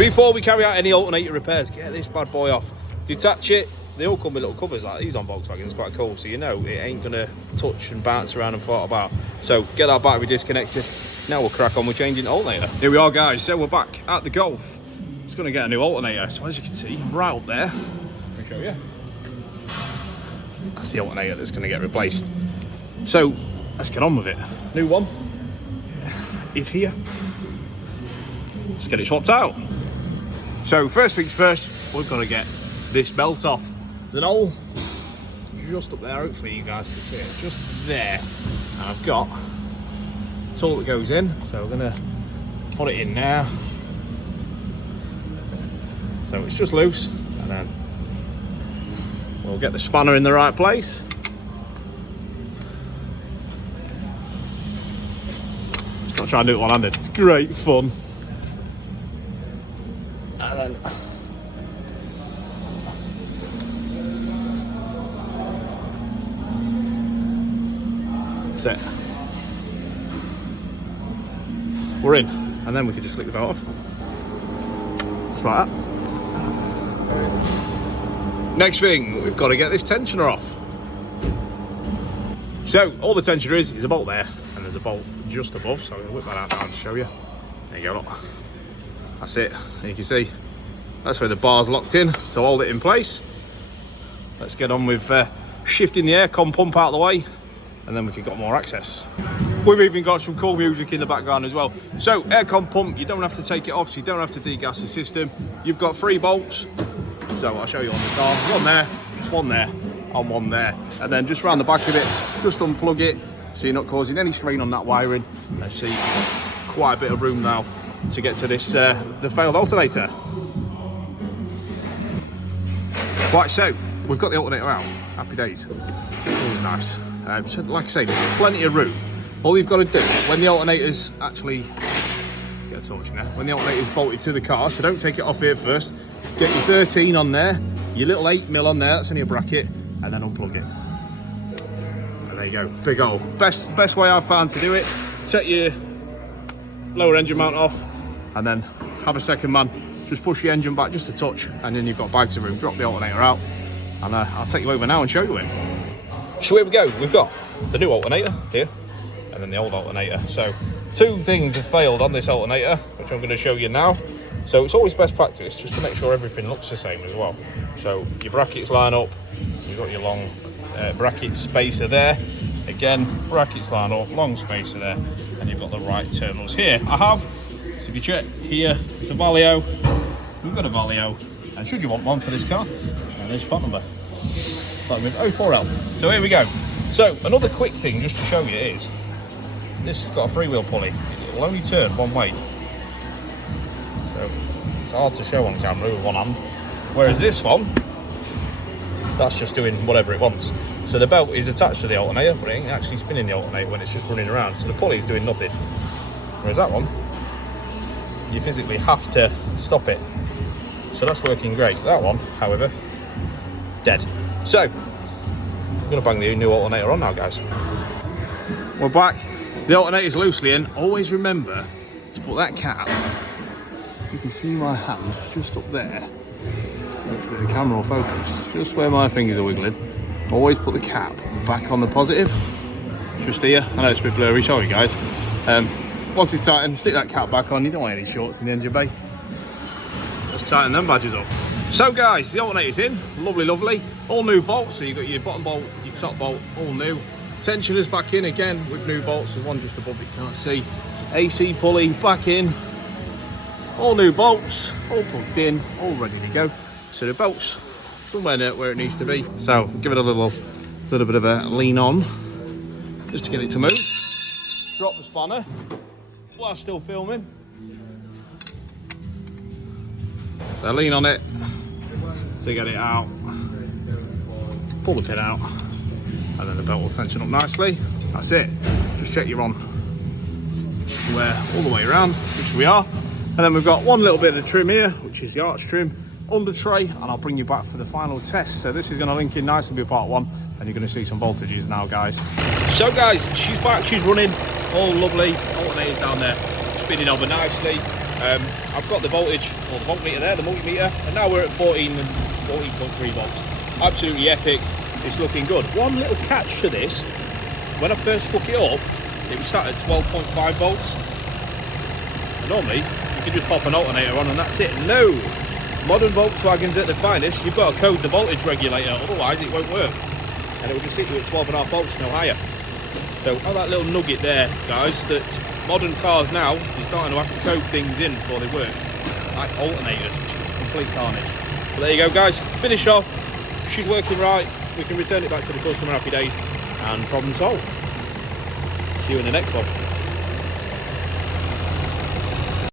Before we carry out any alternator repairs, get this bad boy off. Detach it. They all come with little covers like these on Volkswagen. It's quite cool, so you know it ain't gonna touch and bounce around and fart about. So get that battery disconnected. Now we'll crack on with changing alternator. Here we are, guys. So we're back at the Golf. It's gonna get a new alternator. So as you can see, right up there, let me show you. That's the alternator that's gonna get replaced. So let's get on with it. New one is here. Let's get it swapped out. So first things first, we've got to get this belt off. There's an hole just up there, hopefully you guys can see it, just there. And I've got a tool that goes in, so we're going to put it in now. So it's just loose, and then we'll get the spanner in the right place. Just got to try and do it one-handed, it's great fun. And then set. We're in, and then we can just flick the belt off. Just like that. Next thing, we've got to get this tensioner off. So all the tensioner is a bolt there, and there's a bolt just above, so I'm going to whip that out now to show you. There you go, look. That's it, and you can see that's where the bar's locked in to hold it in place. Let's get on with shifting the aircon pump out of the way, and then we can get more access. We've even got some cool music in the background as well. So aircon pump, you don't have to take it off, so you don't have to degas the system. You've got 3 bolts, so I'll show you on the car. One there, one there, and one there, and then just round the back of it, just unplug it so you're not causing any strain on that wiring. Let's see, quite a bit of room now to get to this the failed alternator. Right, so we've got the alternator out. Happy days. Always nice. So like I say, there's plenty of room. All you've got to do when the alternator's actually get a torch now. When the alternator's bolted to the car, so don't take it off here first. Get your 13 on there, your little 8mm on there. That's only a bracket, and then unplug it. And there you go. Big hole. Best way I've found to do it. Take your lower engine mount off, and then have a second man, just push your engine back just a touch, and then you've got bags of room. Drop the alternator out, and I'll take you over now and show you it. So here we go, we've got the new alternator here, and then the old alternator. So 2 things have failed on this alternator, which I'm going to show you now. So it's always best practice just to make sure everything looks the same as well. So your brackets line up, you've got your long bracket spacer there. Again, brackets line up, long spacer there, and you've got the right terminals here. I have, so if you check here, it's a Valio. We've got a Valio, and should you want one for this car, and there's part number. Starting with 04L. So here we go. So another quick thing just to show you is, this has got a freewheel pulley. It will only turn one way. So it's hard to show on camera with one hand. Whereas this one, that's just doing whatever it wants. So the belt is attached to the alternator, but it ain't actually spinning the alternator when it's just running around. So the pulley is doing nothing. Whereas that one, you physically have to stop it. So that's working great. That one, however, dead. So, I'm going to bang the new alternator on now, guys. We're back. The alternator's loosely in. Always remember to put that cap, you can see my hand just up there. Hopefully the camera will focus. Just where my fingers are wiggling. Always put the cap back on the positive. Just here. I know it's a bit blurry, sorry guys. Once it's tightened, stick that cap back on. You don't want any shorts in the engine bay. Just tighten them badges up. So guys, the alternator's in. Lovely, lovely. All new bolts. So you've got your bottom bolt, your top bolt, all new. Tensioner's back in again with new bolts. There's one just above that you can't see. AC pulley back in. All new bolts, all plugged in, all ready to go. So the belt's somewhere near where it needs to be. So give it a little bit of a lean on, just to get it to move. Drop the spanner while still filming. So lean on it to get it out. Pull the pin out, and then the belt will tension up nicely. That's it. Just check you're on square all the way around, which we are. And then we've got one little bit of trim here, which is the arch trim under tray, and I'll bring you back for the final test. So this is going to link in nicely with part 1, and you're going to see some voltages now, guys. So guys, she's back, she's running, all lovely. Alternator's down there, spinning over nicely. I've got the voltage, or the voltmeter there, the multimeter, and now we're at 14.3 volts. Absolutely epic. It's looking good. One little catch to this: when I first hook it up, it was sat at 12.5 volts. And normally, you can just pop an alternator on and that's it. No! Modern Volkswagens at the finest, you've got to code the voltage regulator, otherwise it won't work. And it will just sit you at 12.5 volts, no higher. So, have that little nugget there, guys, that modern cars now, you're starting to have to code things in before they work, like alternators, which is complete carnage. But there you go, guys, finish off. She's working right, we can return it back to the customer, happy days, and problem solved. See you in the next one.